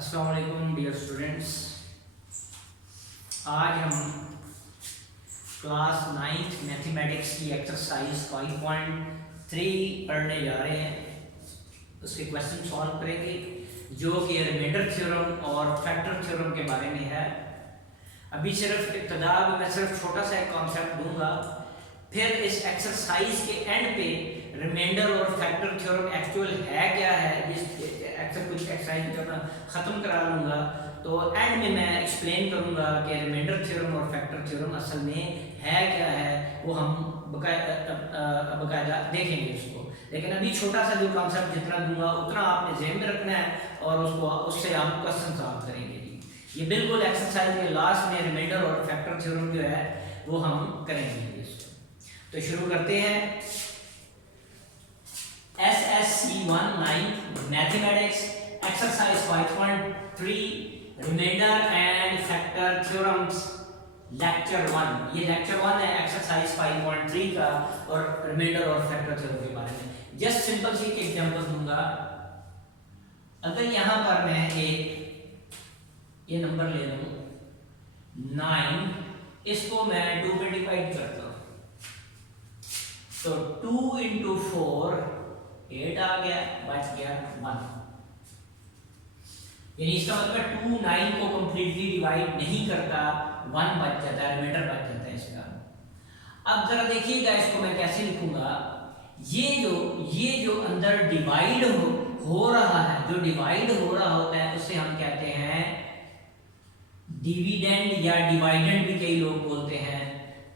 अस्सलाम वालेकुम dear students. आज हम क्लास 9th मैथमेटिक्स की एक्सरसाइज 5.3 पढ़ने जा रहे हैं। उसके क्वेश्चन सॉल्व करेंगे जो कि रिमाइंडर थ्योरम और फैक्टर थ्योरम के बारे में है। अभी सिर्फ इब्तिदा में मैं सिर्फ छोटा सा एक कॉन्सेप्ट दूंगा, फिर इस एक्सरसाइज के एंड पे रिमाइंडर और फैक्टर थ्योरम एक्चुअल है क्या है, जिस कुछ एक्सरसाइज जब मैं ख़त्म करा लूँगा तो एंड में मैं एक्सप्लेन करूँगा कि रिमाइंडर थ्योरम और फैक्टर थ्योरम असल में है क्या है, वो हम बकायदा देखेंगे उसको। लेकिन अभी छोटा सा जो कॉन्सेप्ट जितना दूंगा उतना आपने ज़हन में रखना है और उसको उससे हम क्वेश्चन सॉल्व करेंगे। जी, ये बिल्कुल एक्सरसाइज के लास्ट में रिमाइंडर और फैक्टर थ्योरम जो है वो हम करेंगे इसको। तो शुरू करते हैं। SSC1 9th mathematics exercise 5.3 remainder and factor theorems lecture 1। ये लेक्चर 1 है एक्सरसाइज 5.3 का और रिमाइंडर और फैक्टर थ्योरम के बारे में। जस्ट सिंपल सी एक एग्जांपल दूंगा। अगर यहां पर मैं एक ये नंबर ले लूं 9, इसको मैं 2 पे डिवाइड करता हूं तो 2 into 4 8 आ गया, बच गया 1। यानी इसका मतलब 2 9 को कंप्लीटली डिवाइड नहीं करता, 1 बच जाता है, रिमाइंडर बच जाता है इसका। अब जरा देखिएगा इसको मैं कैसे लिखूंगा। ये जो अंदर डिवाइड हो रहा है, जो डिवाइड हो रहा होता है उसे हम कहते हैं डिविडेंड या डिवाइडेंड भी कई लोग बोलते हैं।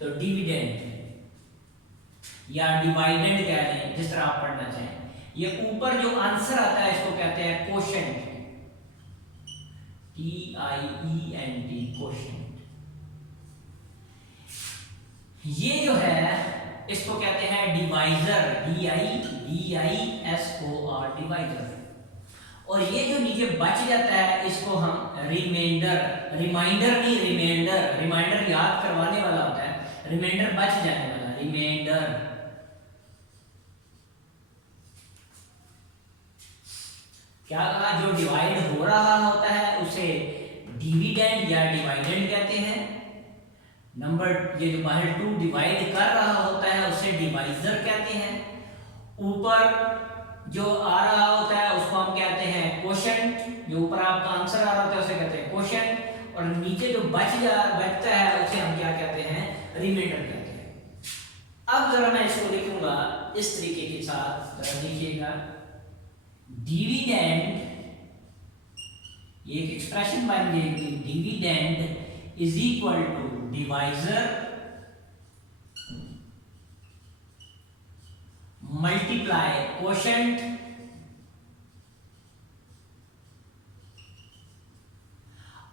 तो डिविडेंड या डिवाइडेंड कह लें, जिस तरह आप पढ़ना चाहें। ये ऊपर जो आंसर आता है इसको कहते हैं कोशेंट, TIENT कोशेंट। ये जो है इसको कहते हैं डिवाइजर, DIVISOR डिवाइजर। और ये जो नीचे बच जाता है इसको हम रिमाइंडर, रिमाइंडर नहीं रिमाइंडर, रिमाइंडर याद करवाने वाला होता है, रिमाइंडर बच जाने वाला रिमाइंडर। क्या कहा, जो डिवाइड हो रहा होता है उसे डिविडेंड या डिवाइडेंड कहते हैं। नंबर ये जो बाहर 2 डिवाइड कर रहा होता है उसे डिवाइजर कहते हैं। ऊपर जो आ रहा होता है उसको हम कहते हैं कोशेंट, जो ऊपर आपका आंसर आ रहा होता है उसे कहते हैं कोशेंट। और नीचे जो बचता है उसे हम क्या कहते हैं, रिमाइंडर कहते हैं। अब जरा मैं इसको लिखूंगा इस तरीके के साथ, जरा देखिएगा। डिविडेंड, ये एक एक्सप्रेशन बन जाएगी, dividend is equal to divisor multiply quotient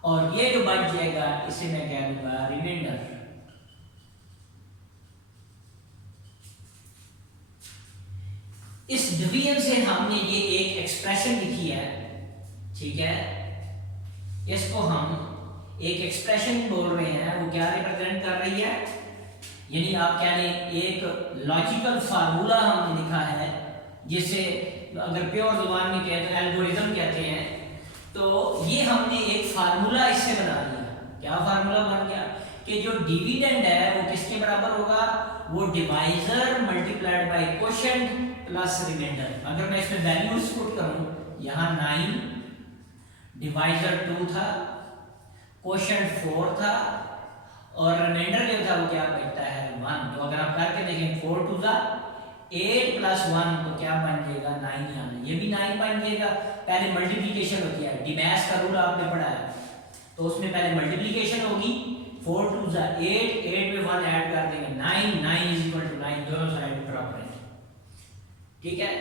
और ये जो बच जाएगा इसे मैं कह दूंगा रिमाइंडर। इस डिवीजन से हमने ये एक एक्सप्रेशन लिखी है, ठीक है। इसको हम एक एक्सप्रेशन बोल रहे हैं, वो क्या रिप्रेजेंट कर रही है, यानी आप कह लें एक लॉजिकल फार्मूला हमने लिखा है, जिसे अगर प्योर जुबान में कहें तो एल्गोरिथम कहते हैं। तो ये हमने एक फार्मूला इससे बना लिया। क्या फार्मूला बन गया कि जो डिविडेंड है वो किसके बराबर होगा, वो divisor multiplied by quotient plus remainder. अगर मैं इसमें वैल्यूज पुट करूं, यहां 9 डिवाइजर 2 था, कोशेंट 4 था और रिमाइंडर जो था वो क्या बचता है 1। तो अगर आप करके देखें 4 2 जा 8 प्लस 1 तो क्या बन जाएगा 9, यानी ये भी 9 बन जाएगा। पहले मल्टीप्लिकेशन होती है, डिमैश का रूल आपने पढ़ा है, तो उसमें पहले मल्टीप्लिकेशन होगी, 4 2 जा 8, 8 में 1 ऐड कर देंगे 9, 9 इज इक्वल टू 9, दोनों साइड बराबर है, ठीक है।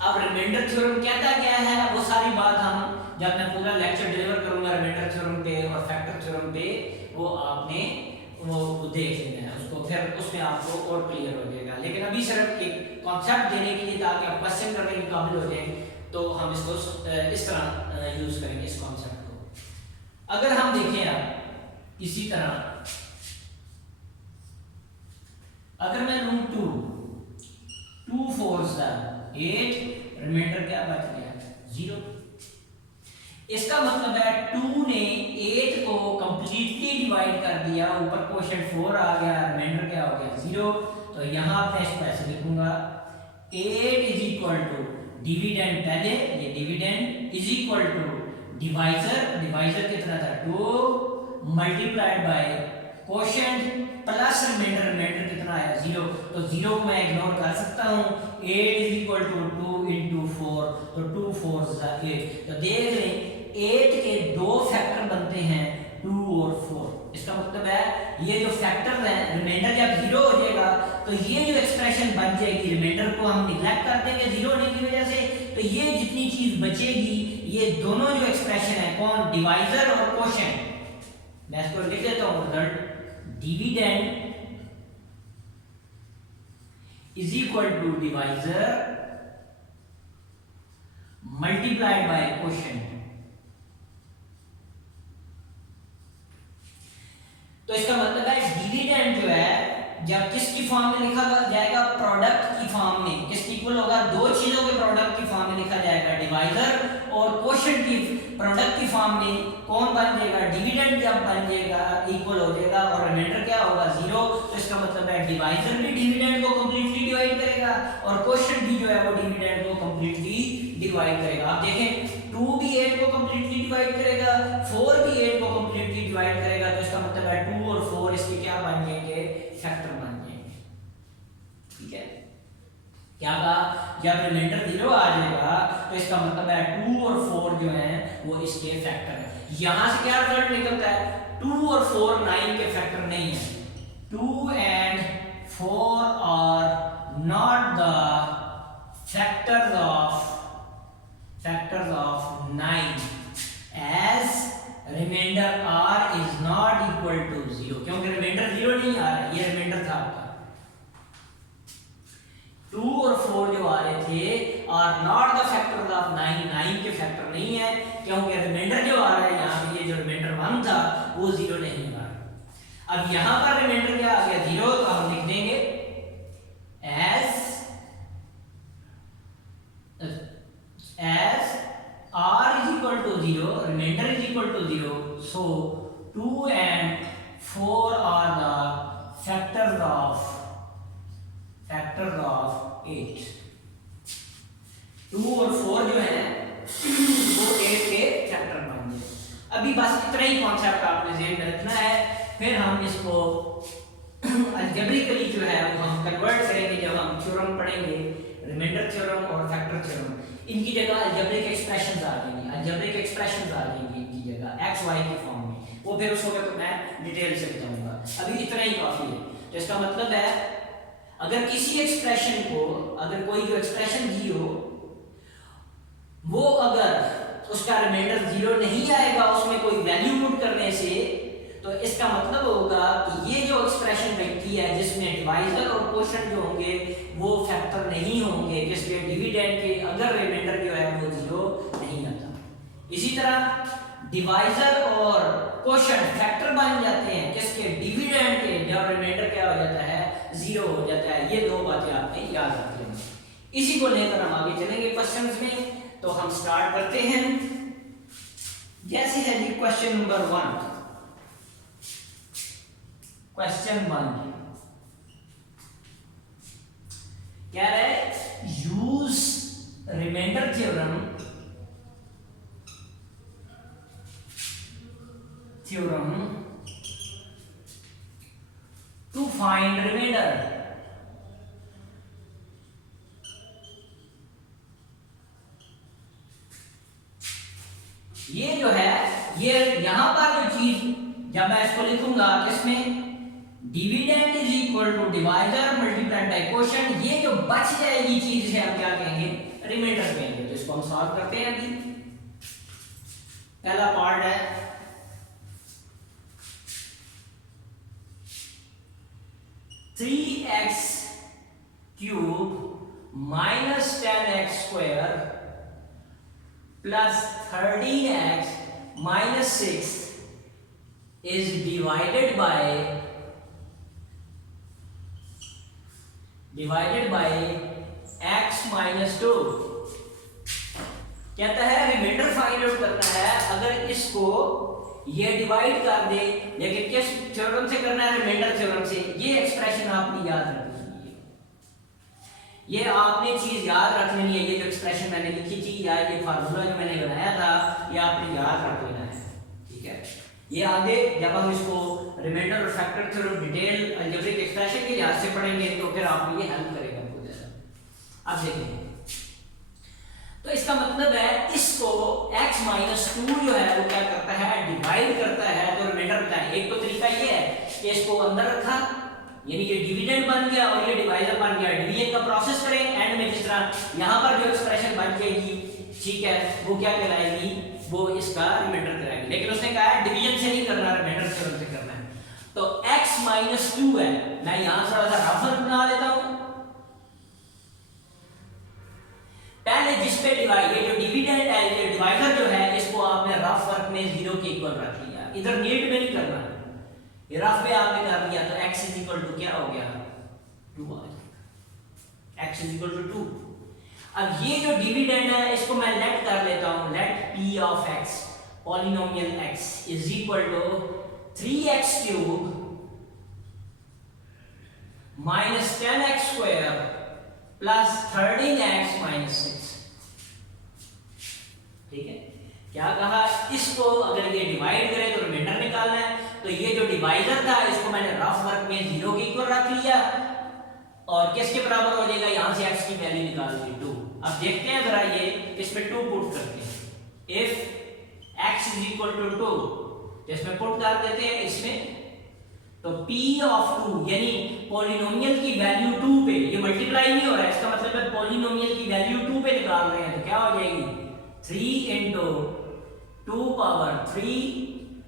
अब रिमाइंडर थ्योरम कहता क्या है, वो सारी बात हम जब मैं पूरा लेक्चर डिलीवर करूंगा रिमाइंडर थ्योरम पे और फैक्टर थ्योरम पे, वो आपने वो देख लेना है उसको, फिर उसमें आपको और क्लियर हो जाएगा। लेकिन अभी सिर्फ एक कॉन्सेप्ट देने के लिए ताकि आप क्वेश्चन करने के काबिल हो जाएं, तो हम इसको इस तरह यूज करेंगे इस कॉन्सेप्ट को। अगर हम देखें आप इसी तरह, अगर मैं लूं 2 4 8, रिमाइंडर क्या बच गया 0। इसका मतलब है 2 ने 8 को कंप्लीटली डिवाइड कर दिया, ऊपर क्वोशंट 4 आ गया, रिमाइंडर क्या हो गया 0। तो यहाँ मैं इसको ऐसे लिखूंगा 8 इज इक्वल टू डिविडेंड, पहले ये dividend is equal to divisor, divisor कितना था 2 multiplied by quotient plus remainder, remainder कितना आया 0। तो 0 को मैं इग्नोर कर सकता हूँ। 8 इज इक्वल टू 2 इंटू 4, तो 2 4 8। तो देख लें 8 के दो फैक्टर बनते हैं 2 और 4। इसका मतलब है ये जो फैक्टर है, रिमाइंडर जब 0 हो जाएगा तो ये जो एक्सप्रेशन बन जाएगी, रिमाइंडर को हम निगलेक्ट कर देंगे 0 होने की वजह से, तो ये जितनी चीज बचेगी ये दोनों जो एक्सप्रेशन है कौन, डिवाइजर और क्वोशंट। मैं इसको लिख देता हूं, result dividend is equal to divisor multiplied by quotient. तो इसका मतलब है डिविडेंड जो है जब किसकी फॉर्म में लिखा जाएगा, प्रोडक्ट की फॉर्म में। किसकी इक्वल होगा, दो चीजों के प्रोडक्ट की फॉर्म में लिखा जाएगा, डिवाइजर और क्वोशंट की प्रोडक्ट की फॉर्म में कौन बन जाएगा, डिविडेंड जब बन जाएगा इक्वल हो जाएगा और रिमाइंडर क्या होगा 0। तो इसका मतलब है डिवाइजर भी डिविडेंड को कंप्लीटली डिवाइड करेगा और क्वोशंट भी जो है वो डिविडेंड को कंप्लीटली डिवाइड करेगा। आप देखें 2 भी 8 को कंप्लीटली डिवाइड करेगा, 4 भी 8 को कंप्लीटली डिवाइड करेगा। तो इसका मतलब है 2 और 4 इसके क्या बन जाएंगे, फैक्टर बन जाएंगे। ठीक है, क्या कहा, जब रिमाइंडर 0 आ जाएगा तो इसका मतलब है 2 और 4 जो है वो इसके फैक्टर है। यहां से क्या रिजल्ट निकलता है, 2 और 4 9 के फैक्टर नहीं है। 2 and 4 are not the factors of 9 as remainder r is not equal to 0, क्योंकि रिमाइंडर 0 नहीं आ रहा है, ये रिमाइंडर था आपका। 2 और 4 जो आ रहे थे are not the factors of 9, 9 के फैक्टर नहीं है, क्योंकि रिमाइंडर जो आ रहा है यहाँ पे, ये जो रिमाइंडर 1 था वो 0 नहीं आ रहा। अब यहाँ पर रिमाइंडर क्या आ गया 0, तो हम लिख देंगे as r is equal to 0, remainder is equal to 0, so 2 and 4 are the factors of 8। 2 और 4 जो है वो 8 के फैक्टर बन गए। अभी बस इतना ही कॉन्सेप्ट आपने ज़हन में रखना है, फिर हम इसको अलजेब्रिकली जो है वो हम कन्वर्ट करेंगे जब हम थ्योरम पढ़ेंगे, रिमाइंडर थ्योरम और फैक्टर थ्योरम। इनकी जगह अलजेब्रिक एक्सप्रेशंस आ जाएंगी, अलजेब्रिक एक्सप्रेशंस आ जाएंगी इनकी जगह एक्स वाई की फॉर्म में। वो फिर उसको तो मैं डिटेल से बताऊंगा, अभी इतना ही काफी है। तो इसका मतलब है अगर किसी एक्सप्रेशन को, अगर कोई जो एक्सप्रेशन दी हो वो अगर उसका रिमाइंडर 0 नहीं आएगा उसमें कोई वैल्यू पुट करने से, तो इसका मतलब होगा कि ये जो एक्सप्रेशन बनती है जिसमें डिवाइजर और क्वोशंट जो होंगे वो फैक्टर नहीं होंगे, जिसके डिविडेंड के अगर रिमाइंडर जो है वो 0 नहीं आता। इसी तरह डिवाइजर और क्वोशंट फैक्टर बन जाते हैं किसके, डिविडेंड के, जब रिमाइंडर क्या हो जाता है 0 हो जाता है। ये दो बातें आपने याद रखनी है। इसी को लेकर हम आगे चलेंगे क्वेश्चंस में। तो हम स्टार्ट करते हैं। जैसे है जी क्वेश्चन नंबर 1। क्वेश्चन 1 क्या है, use remainder theorem to find remainder. ये जो है, ये यहां पर जो चीज जब मैं इसको लिखूंगा किसमें, dividend is equal to divisor multiplied by quotient, ये जो बच जाएगी चीज से हम क्या कहेंगे, रिमाइंडर कहेंगे। तो इसको हम सॉल्व करते हैं। अभी पहला पार्ट है 3x cube minus 10x square plus 13x minus 6 is divided by x minus 2। कहता है रिमाइंडर फाइंड आउट करना है इसको ये डिवाइड कर दे, लेकिन किस थ्योरम से करना है? रिमाइंडर थ्योरम से। ये एक्सप्रेशन आपने याद रखनी है, ये आपने चीज याद रख लेनी है। ये जो एक्सप्रेशन मैंने लिखी थी या ये फार्मूला जो मैंने बनाया था, ये आपने याद रख लेना है, ठीक है। ये आगे जब हम इसको रिमाइंडर और factor theorem detail algebraic expression के लिहाज से पढ़ेंगे तो फिर आपको ये हेल्प करेगा बहुत ज्यादा। अब देखिए, तो इसका मतलब है इसको x माइनस 2 जो है वो क्या करता है? डिवाइड करता है, तो रिमाइंडर होता है। एक तो तरीका ये है कि इसको अंदर रखा, यानी ये डिविडेंड बन गया और ये डिवाइजर बन गया। डिवीजन का प्रोसेस करें, एंड में जिस तरह यहाँ पर जो एक्सप्रेशन बन जाएगी, ठीक है, वो क्या कहलाएगी? वो इसका रिमाइंडर कहलाएगी। लेकिन उसने कहा है डिवीजन से नहीं करना, रिमाइंडर थ्योरम से करना है। तो x माइनस 2 है, मैं यहाँ थोड़ा सा रफ बना लेता हूँ। पहले जिस पे डिवाइड, ये जो डिविडेंड है, ये डिवाइडर जो है, इसको आपने रफ वर्क में 0 के इक्वल रख लिया। इधर नीट में नहीं करना, ये रफ पे आपने कर लिया, तो x इज इक्वल टू क्या हो गया? 2 आ गया। x is equal to 2। अब ये जो डिविडेंड है इसको मैं लेट कर लेता हूं, let p of x polynomial x is equal to 3x cube minus 10x square plus 13x minus 6। ठीक है, क्या कहा? इसको अगर ये डिवाइड करें तो रिमाइंडर निकालना है। तो ये जो डिवाइडर था इसको मैंने रफ वर्क में 0 के इक्वल रख लिया, और किसके बराबर हो जाएगा? यहां से x की वैल्यू निकाल दी 2। अब देखते हैं जरा, ये इसमें 2 पुट करते हैं। If x is equal to 2, इसमें पुट कर देते हैं इसमें, तो p ऑफ 2 यानी पॉलिनोमियल की वैल्यू 2 पे, ये मल्टीप्लाई नहीं हो रहा है, इसका मतलब है पॉलिनोमियल की वैल्यू 2 पे निकाल रहे हैं, तो क्या हो जाएगी? 3 into 2 पावर 3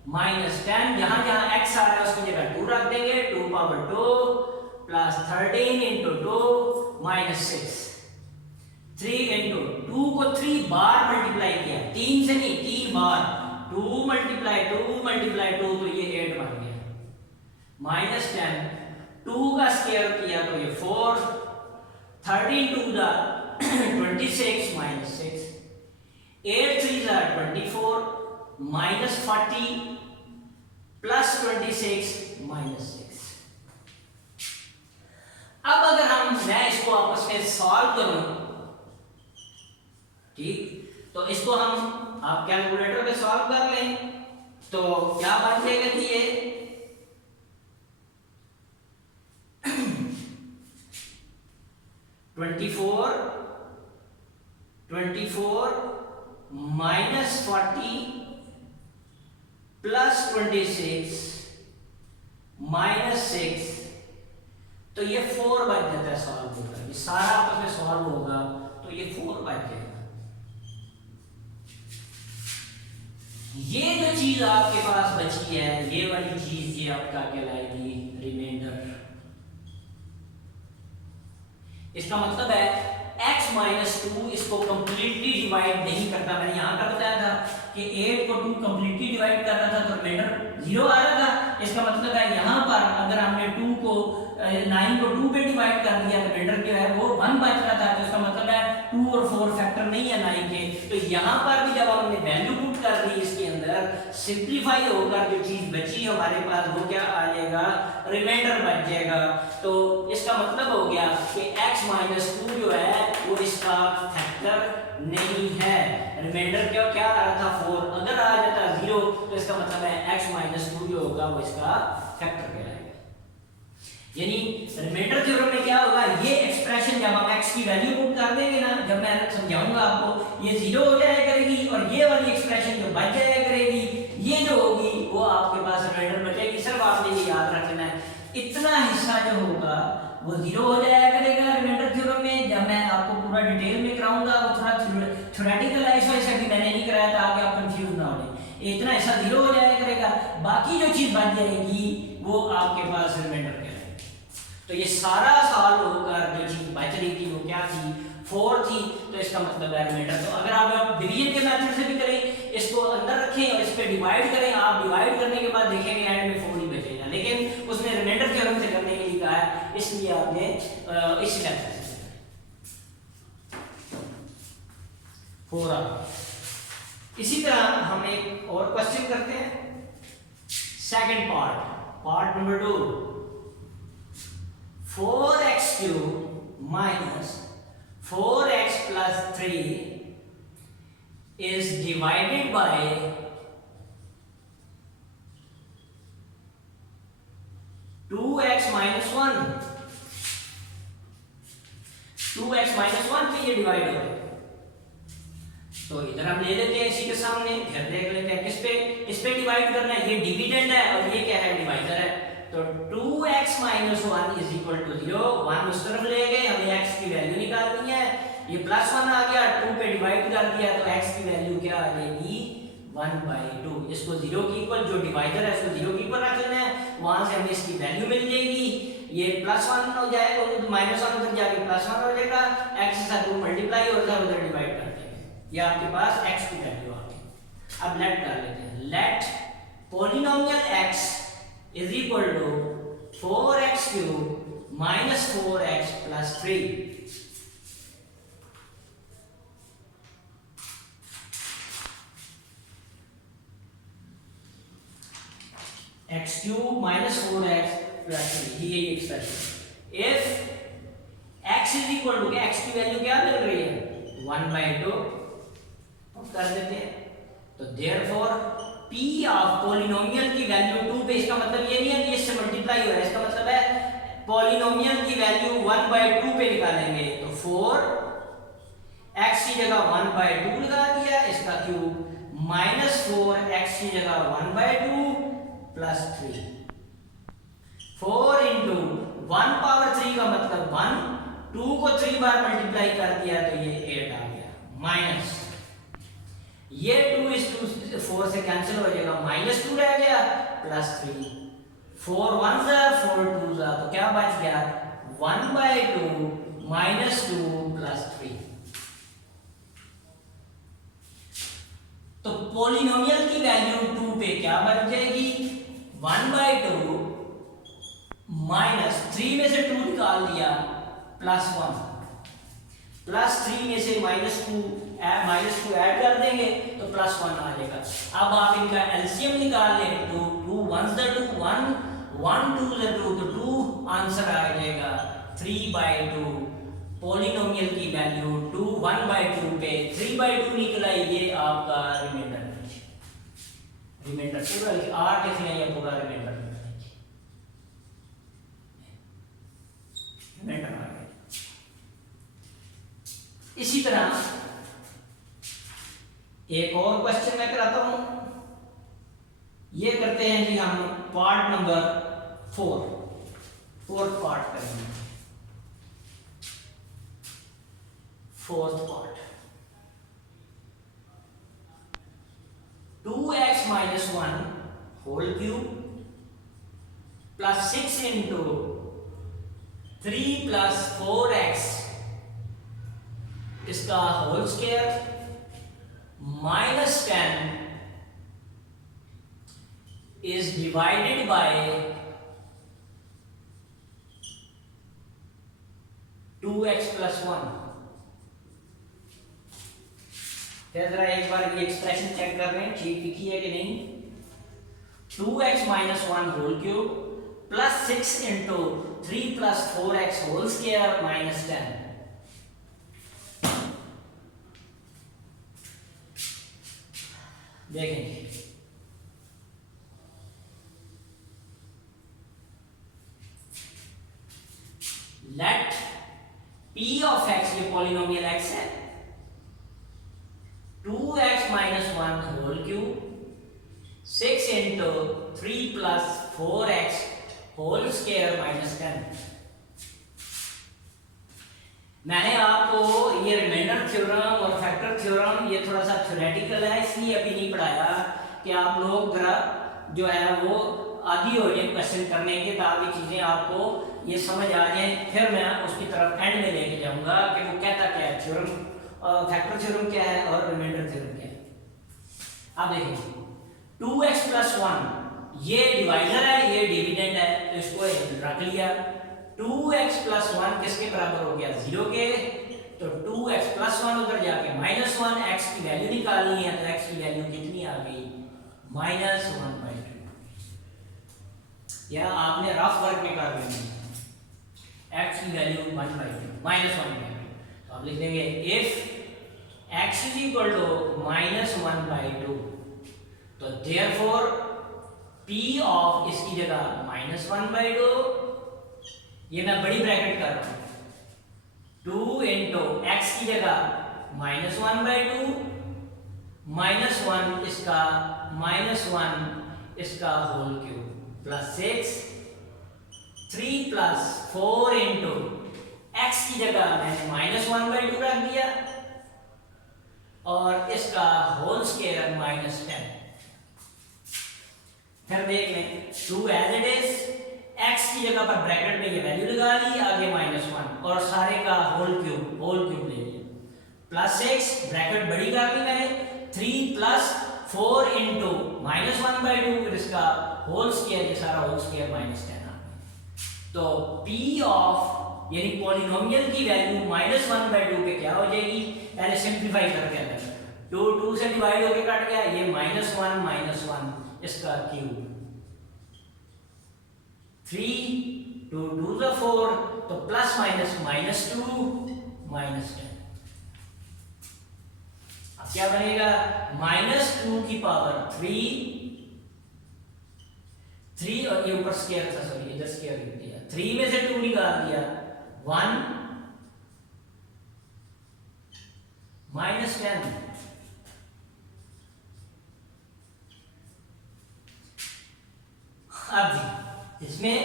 माइनस 10, जहां जहां x आ रहा है उसकी जगह 2 रख देंगे, 2 power 2 plus 13 into 2 minus 6। 3 into 2 को 3 बार मल्टीप्लाई किया, 3 से नहीं 3 बार, 2 मल्टीप्लाई 2 तो ये 8 बन गया, माइनस 10, 2 का स्क्वायर किया तो ये 4, 13 two the 26 minus 6, 8 3 the 24 minus 40 plus 26 minus 6। अब अगर मैं इसको आपस में सॉल्व करूं, ठीक, तो इसको हम आप कैलकुलेटर पे सॉल्व कर लें, तो क्या बन जाएगा कि ये 24 माइनस 40 प्लस 26 माइनस 6, तो ये 4 बच जाता है सॉल्व होगा। ये सारा आपस में सॉल्व होगा तो ये 4 बच जाएगा। ये जो चीज आपके पास बची है, ये वाली चीज, ये आपका कहलाएगी रिमाइंडर। इसका मतलब है x माइनस 2 इसको कंप्लीटली डिवाइड नहीं करता। मैंने यहां का बताया था कि 8 को 2 कंप्लीटली डिवाइड कर रहा था तो रिमाइंडर 0 आ रहा था। इसका मतलब है यहां पर अगर हमने 9 को 2 पे डिवाइड कर दिया तो रिमाइंडर जो है वो 1 बच रहा था। तो इसका मतलब है 2 और 4 फैक्टर नहीं है 9 के। तो यहां पर भी जब हमने वैल्यू पुट कर दी इसके अंदर, सिंपलीफाई होकर जो चीज बची हमारे पास वो क्या आ जाएगा? रिमाइंडर बच जाएगा। तो इसका मतलब हो गया कि x माइनस 2 जो है वो इसका फैक्टर नहीं है। रिमाइंडर क्या आ रहा था? 4। अगर आ जाता 0 तो इसका मतलब है x माइनस 2 जो होगा वो इसका फैक्टर कहलाएगा। यानी रिमाइंडर थ्योरम में क्या होगा? ये एक्सप्रेशन जब हम x की वैल्यू पुट कर देंगे ना, जब मैं समझाऊंगा आपको, ये 0 हो जाया करेगी और ये वाली एक्सप्रेशन जो बच जाया करेगी, ये जो होगी वो आपके पास रिमाइंडर बचेगी। सिर्फ आपने ये याद रखना है, इतना हिस्सा जो होगा वो 0 हो जाया करेगा रिमाइंडर थ्योरम में। जब मैं आपको पूरा डिटेल में कराऊंगा, वो थोड़ा थ्योरेटिकल है, इस वजह से भी मैंने नहीं कराया ताकि आप कंफ्यूज ना हो जाए। इतना हिस्सा 0 हो जाया करेगा, बाकी जो चीज बच जाएगी वो आपके पास रिमाइंडर कहलाएगी। तो ये सारा सॉल्व होकर जो चीज बच रही थी वो क्या थी? 4 थी। तो इसका मतलब है रिमाइंडर। तो अगर आप डिवीजन के मेथड से भी करें, इसको अंदर रखें और इस पे डिवाइड करें, आप डिवाइड करने के बाद देखेंगे एंड में 4 ही बचेगा। लेकिन उसने रिमाइंडर थ्योरम से करने के लिए कहा है, इसलिए आपने इस मेथड से 4 आ इसी तरह हम एक और क्वेश्चन करते हैं, second part number 2, 4x³ minus 4x plus 3 is divided by 2x minus 1। 2x minus 1 पे ये डिवाइड हो रहा है, तो इधर हम ले लेते हैं इसी के सामने, फिर देख लेते हैं इस पे डिवाइड करना है, ये डिविडेंड है और ये क्या है, डिवाइजर है। तो 2x minus 1 is equal to 0, 1 उस तरफ ले गए, हमें x की वैल्यू निकालनी है, ये प्लस 1 आ गया, 2 पे डिवाइड कर दिया तो x की वैल्यू क्या आ जाएगी, 1/2। इसको 0 के इक्वल, जो डिवाइजर है उसको 0 के इक्वल रख लेना है, वहां से हमें इसकी वैल्यू मिल जाएगी, ये +1 हो जाएगा, तो -1 उधर जाके +1 हो जाएगा, x के साथ 2 मल्टीप्लाई हो जाएगा, उधर डिवाइड कर देंगे, ये आपके पास x की वैल्यू आ गई। अब लेट कर लेते हैं, let polynomial x is equal to 4x³ minus 4x plus 3। x³ minus 4x plus 3, ये expression. if x is equal to, x की वैल्यू क्या मिल रही है, 1/2, कर देते हैं, तो therefore p ऑफ पॉलिनोमियल की वैल्यू 2 पे, इसका मतलब ये नहीं है कि इससे मल्टीप्लाई हो रहा है, इसका मतलब है पॉलिनोमियल की वैल्यू 1/2 पे निकालेंगे, तो 4x की जगह 1/2 लगा दिया, इसका क्यूब माइनस 4x की जगह 1/2 प्लस 3, 4 into 1 पावर 3 का मतलब 1, 2 को 3 बार मल्टीप्लाई कर दिया तो ये 8 आ गया, माइनस ये 2 is 2 4 से कैंसिल हो जाएगा, -2 रह गया plus 3, 4 1s are 4 2s are, तो क्या बच गया, 1/2 -2 प्लस 3। तो पॉलिनोमियल की वैल्यू 2 पे क्या बन जाएगी, 1/2 -3 में से 2 निकाल दिया प्लस 1, प्लस 3 में से -2 ऐड कर देंगे तो प्लस 1 आ जाएगा। अब आप इनका एलसीएम निकाल लें, तो 2 1s are 2, 1 2s are 2, तो 2 आंसर आ जाएगा 3/2। पॉलिनोमियल की वैल्यू 2 1/2 पे 3/2 निकला, ये आपका रिमाइंडर पूरा 8 इसमें ये पूरा रिमाइंडर आ गया। इसी तरह एक और क्वेश्चन मैं कराता हूं, ये करते हैं जी हम पार्ट नंबर 4th पार्ट करेंगे, 4th part. 2x minus 1 whole cube plus 6 into 3 plus 4x इसका whole square minus 10 is divided by 2x plus 1। जरा एक बार ये एक्सप्रेशन चेक कर रहे हैं ठीक लिखी है कि नहीं। 2x minus 1 whole cube plus 6 into 3 plus 4x whole square minus 10। देखेंगे लेट p ऑफ x, ये पॉलिनोमियल x है, 2x minus 1 whole cube 6 into 3 plus 4x whole square minus 10। मैंने आपको ये रिमाइंडर थ्योरम और फैक्टर थ्योरम ये थोड़ा सा थ्योरेटिकल है, इसलिए अभी नहीं पढ़ाया कि आप लोग जो है वो आदी हो जाए क्वेश्चन करने के, ताकि चीज़ें आपको ये समझ आ जाए, फिर मैं उसकी तरफ एंड में लेके जाऊंगा कि वो कहता क्या है, थ्योरम फैक्टर थ्योरम क्या है और रिमाइंडर थ्योरम क्या है। अब देखिए 2x plus 1 ये डिवाइजर है, ये डिविडेंड है, तो इसको रख लिया। 2x plus 1 किसके बराबर हो गया, 0 के, तो 2 2x+1 उधर जाके -1, x की वैल्यू निकालनी है तो x की वैल्यू कितनी आ गई -1/2। या आपने रफ वर्क में कर लेनी है x की वैल्यू 1/2 -1/2। तो आप लिख देंगे if x is equal to -1/2 तो देयरफॉर p ऑफ इसकी जगह -1/2, ये मैं बड़ी ब्रैकेट कर रहा हूं, 2 इंटू एक्स की जगह -1/2 -1 इसका -1 इसका whole cube plus 6 3 plus 4 into x की जगह मैंने -1/2 रख दिया और इसका होल स्क्वायर -10। फिर देख लें 2 एज इट इज, x की जगह पर ब्रैकेट में ये वैल्यू लगा ली, आगे -1 और सारे का होल क्यूब ले लिया प्लस 6 ब्रैकेट बड़ी कर ली मैंने, 3 प्लस 4 इंटू -1/2 फिर इसका होल स्क्वायर, ये सारा होल स्क्वायर -10 आ गया। तो p ऑफ यानी पॉलिनोमियल की वैल्यू -1/2 पे क्या हो जाएगी, पहले सिंपलीफाई करके अंदर 2 से डिवाइड होके कट गया, ये -1 इसका क्यूब 3 2 2 4 तो प्लस माइनस -2 -10। अब क्या बनेगा -2 की पावर 3 और ये ऊपर स्क्वायर था, सॉरी इधर स्क्वायर लिख दिया, 3 में से 2 निकाल दिया 1 -10। अब जी इसमें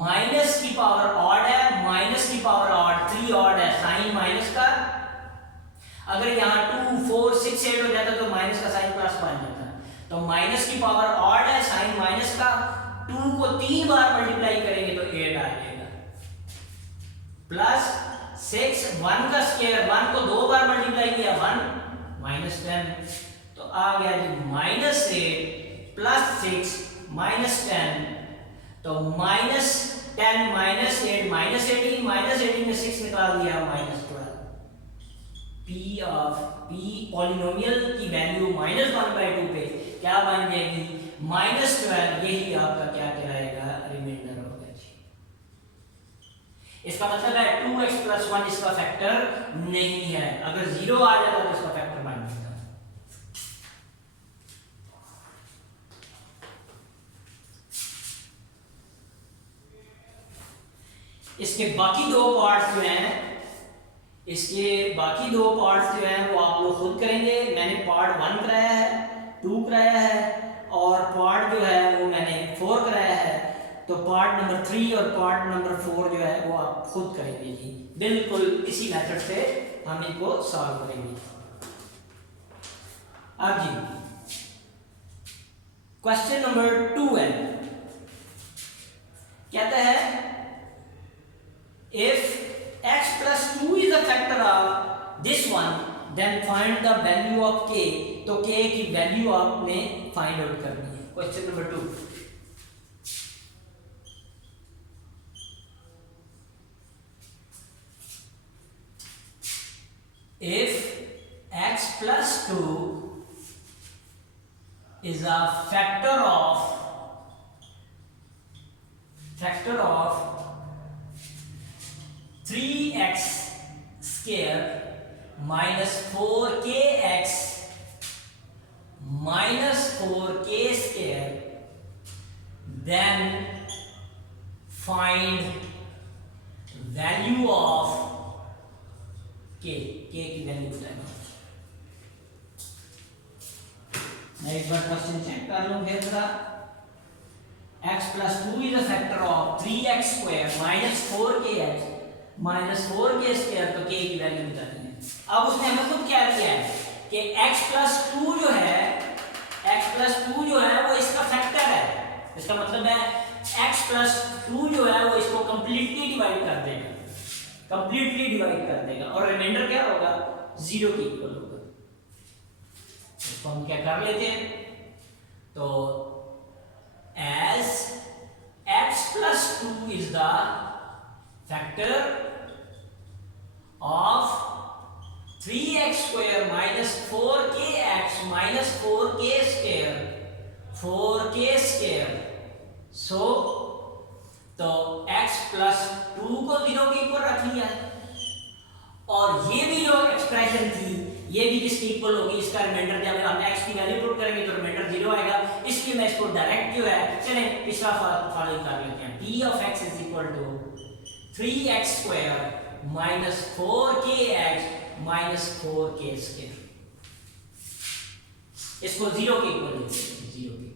माइनस की पावर ऑड है, माइनस की पावर ऑड 3 ऑड है, साइन माइनस का, अगर यहां 2 4 6 8 हो जाता तो माइनस का साइन प्लस बन जाता। तो माइनस की पावर ऑड है, साइन माइनस का, 2 को 3 बार मल्टीप्लाई करेंगे तो 8 आ जाएगा, प्लस 6 1 का स्क्वायर, 1 को 2 बार मल्टीप्लाई किया 1 -10, तो आ गया जी -8 प्लस 6 -10, तो -10 -8 -18 में 6 निकाल दिया -12। p ऑफ p पॉलिनोमियल की वैल्यू -1/2 पे क्या बन जाएगी -12, यही आपका क्या कहलाएगा रिमाइंडर होगा जी। इसका मतलब है 2x + 1 इसका फैक्टर नहीं है, अगर 0 आ जाता तो इसका फैक्टर बन जाता। इसके बाकी दो पार्ट्स जो हैं, वो आप लोग खुद करेंगे। मैंने पार्ट 1 कराया है, 2 कराया है और पार्ट जो है वो मैंने 4 कराया है। तो पार्ट नंबर 3 और पार्ट नंबर 4 जो है वो आप खुद करेंगे जी, बिल्कुल इसी मेथड से हम इनको सॉल्व करेंगे। अब जी क्वेश्चन नंबर 2 है, कहता है if x + 2 is a factor of this one then find the value of k। तो k की वैल्यू आपने फाइंड आउट करनी है। Question number 2, if x + 2 is a factor of 3x square minus 4kx minus 4k square, then find value of k की value बताएंगे। मैं एक बार question check कर लूं फिर जरा। x + 2 is a factor of 3x square minus 4kx minus 4k square, तो k की वैल्यू बतानी है। अब उसने हमें खुद क्या किया है कि x + 2 जो है वो इसका फैक्टर है। इसका मतलब है x + 2 जो है वो इसको कंप्लीटली डिवाइड कर देगा, और रिमाइंडर क्या होगा 0 के इक्वल होगा। इसको हम क्या कर लेते हैं, तो as x + 2 is the factor of 3x square minus 4kx minus 4k square so तो x प्लस 2 को 0 के इक्वल रख लिया और ये भी जो एक्सप्रेशन थी ये भी किसके इक्वल होगी, इसका रिमाइंडर जब हम x की वैल्यू पुट करेंगे तो रिमाइंडर 0 आएगा, इसलिए मैं इसको डायरेक्ट जो है चलें पिछला फॉलो कर लेते हैं। p of x is equal to 3x square minus 4kx minus 4k square, इसको 0 के इक्वल लेते हैं। 0 के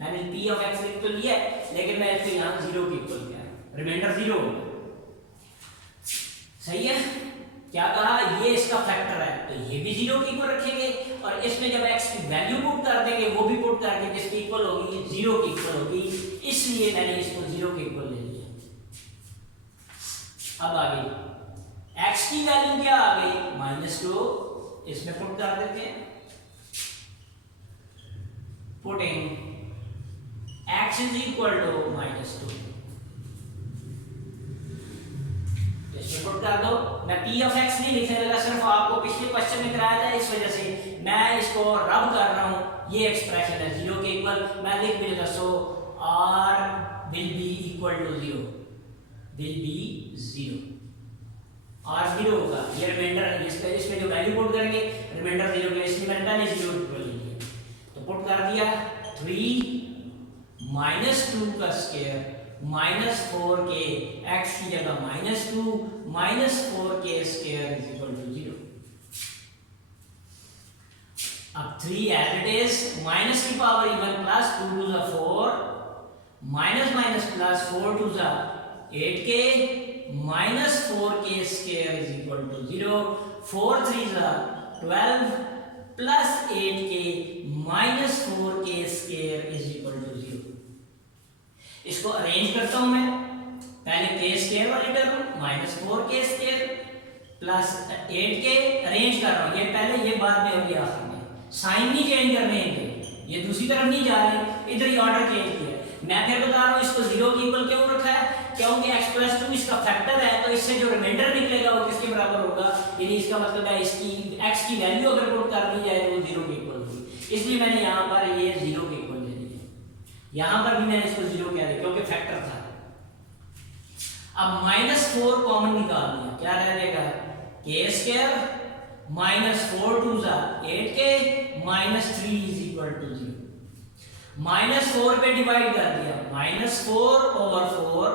मैंने p of x लिख तो लिया है लेकिन मैं इसको यहाँ 0 के इक्वल किया, रिमाइंडर 0 सही है। क्या कहा, ये इसका फैक्टर है तो ये भी 0 के इक्वल रखेंगे और इसमें जब x की वैल्यू पुट कर देंगे वो भी पुट करके किसके इक्वल होगी, 0 के इक्वल होगी, इसलिए मैंने इसको 0 के इक्वल ले लिया। अब आगे x की वैल्यू क्या आ गई -2, इसमें पुट कर देते हैं, putting x is equal to -2, इसमें पुट कर दो। मैं p of x नहीं लिखने लगा, सिर्फ आपको पिछले क्वेश्चन में कराया था इस वजह से मैं इसको रब कर रहा हूं, ये एक्सप्रेशन है 0 के इक्वल, मैं लिख भी देता सो r will be equal to 0, will be 0, r 0 होगा, ये रिमाइंडर इसमें जो वैल्यू पुट करेंगे रिमाइंडर 0 के, इसलिए मैंने पहले 0 इक्वल ले लिया तो पुट कर दिया 3 माइनस 2 का स्क्वायर माइनस 4k, x की जगह -2 minus 4k square is equal to 0। अब 3 एज इट इज, माइनस की power even plus 2 two the 4 minus minus plus 4 two the 8k minus 4k square is equal to 0, 4 3 the 12 plus 8k minus 4k square is equal to 0। इसको arrange करता हूं मैं, पहले k square वाली term minus 4k square plus 8k arrange कर रहा हूं, ये पहले ये बाद में होगी आखिर में, साइन नहीं चेंज करने हैं, ये दूसरी तरफ नहीं जा रहे, इधर ही ऑर्डर चेंज किया है। मैं फिर बता रहा हूं इसको 0 के इक्वल क्यों रखा है, क्योंकि x प्लस 2 इसका फैक्टर है तो इससे जो रिमाइंडर निकलेगा वो किसके बराबर होगा, यानी इसका मतलब है इसकी x की वैल्यू अगर पुट कर दी जाए तो वो 0 के इक्वल होगी, इसलिए मैंने यहाँ पर ये 0 के इक्वल ले लिया, यहाँ पर भी मैंने इसको 0 कह दिया क्योंकि फैक्टर था। अब -4 कॉमन निकाल लिया, क्या रह जाएगा k square minus 4 two the 8k minus 3 is equal to 0, -4 पे डिवाइड कर दिया, -4 over 4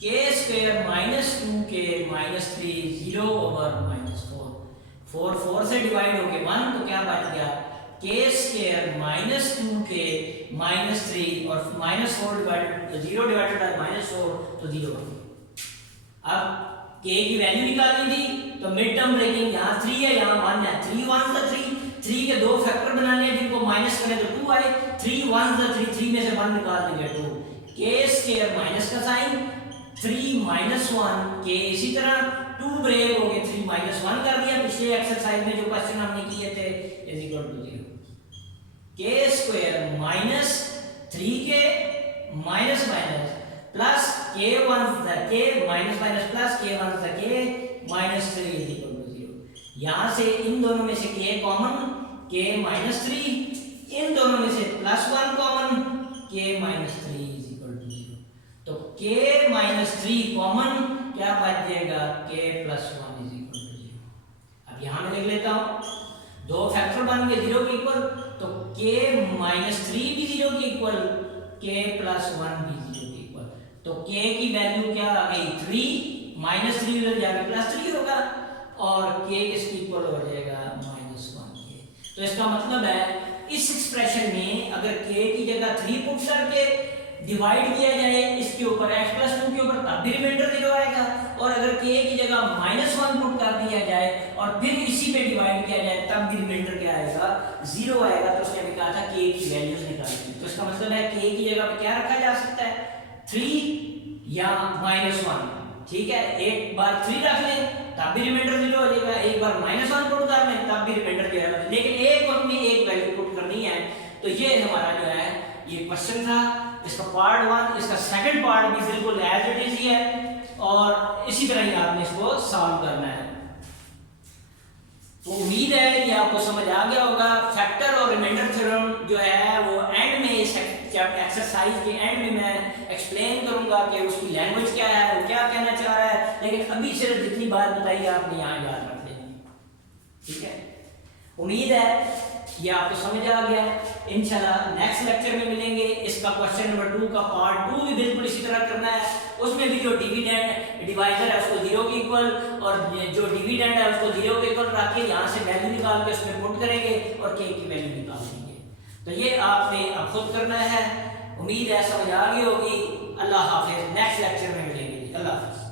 k square minus 2k minus 3 0 over -4, 4 4 से डिवाइड हो गया 1 तो क्या बच गया k square minus 2k minus 3 और -4 डिवाइडेड 0 डिवाइडेड बाय -4 तो 0 बन गया। अब k की वैल्यू निकालनी थी तो मिड टर्म ब्रेकिंग, यहाँ 3 है यहाँ 1 है, 3 1 का 3 के दो फैक्टर बनाने हैं जिनको माइनस करें तो 2 आए, 3 1 का 3 में से 1 निकाल देंगे 2, k स्क्वायर माइनस का साइन 3 माइनस 1 k, इसी तरह 2 ब्रेक हो गए 3 माइनस 1 कर दिया, पिछले एक्सरसाइज में जो क्वेश्चन हमने किए थे is equal to 0, k square minus 3k minus minus plus k 1 the k minus minus plus k 1 the k minus 3 is equal to 0। यहाँ से इन दोनों में से k कॉमन k माइनस 3, इन दोनों में से plus 1 common k minus 3 is equal to 0, तो k माइनस 3 कॉमन क्या बच जाएगा k plus 1 is equal to 0। अब यहाँ मैं लिख लेता हूँ, दो फैक्टर बन गए 0 के इक्वल तो k माइनस 3 भी 0 के इक्वल, k प्लस 1 भी 0 के इक्वल, तो k की वैल्यू क्या आ गई 3, माइनस 3 उधर जाके प्लस 3 होगा और k किसके इक्वल हो जाएगा -1k। तो इसका मतलब है इस एक्सप्रेशन में अगर k की जगह 3 पुट करके डिवाइड किया जाए इसके ऊपर x प्लस 2 के ऊपर तब भी रिमाइंडर 0 आएगा, और अगर k की जगह -1 पुट कर दिया जाए और फिर इसी पे डिवाइड किया जाए तब भी रिमाइंडर क्या आएगा 0 आएगा। तो उसने भी कहा था k की वैल्यूज निकालनी, तो इसका मतलब है k की जगह पे क्या रखा जा सकता है 3 या -1, ठीक है, एक बार 3 रख लें तब भी रिमाइंडर 0 हो जाएगा, एक बार -1 पुट कर लें तब भी रिमाइंडर 0 आएगा, लेकिन एक वक्त में एक वैल्यू पुट करनी है। तो ये हमारा जो है ये क्वेश्चन था, इसका पार्ट 1, इसका सेकंड पार्ट भी बिल्कुल एज इट इज ही है। और इसी तरह ही आपने इसको सॉल्व करना है। तो उम्मीद है कि आपको समझ आ गया होगा। फैक्टर और रिमाइंडर थ्योरम जो है वो एंड में, इस एक्सरसाइज के एंड में मैं एक्सप्लेन करूंगा कि उसकी लैंग्वेज क्या है, वो क्या कहना चाह रहा है, लेकिन अभी सिर्फ जितनी बात बताई आपने यहाँ याद रख लेनी। ठीक है, उम्मीद है ये आपको समझ आ गया। इंशाल्लाह नेक्स्ट लेक्चर में मिलेंगे। इसका क्वेश्चन नंबर 2 का पार्ट 2 भी बिल्कुल इसी तरह करना है। उसमें भी जो डिविडेंड डिवाइजर है उसको 0 के इक्वल और जो डिविडेंड है उसको 0 के इक्वल रख के यहाँ से वैल्यू निकाल के उसमें पुट करेंगे और के की वैल्यू निकाल देंगे। तो ये आपने अब खुद करना है। उम्मीद है समझ आ गई होगी। अल्लाह हाफिज, नेक्स्ट लेक्चर में मिलेंगे। अल्लाह हाफिज।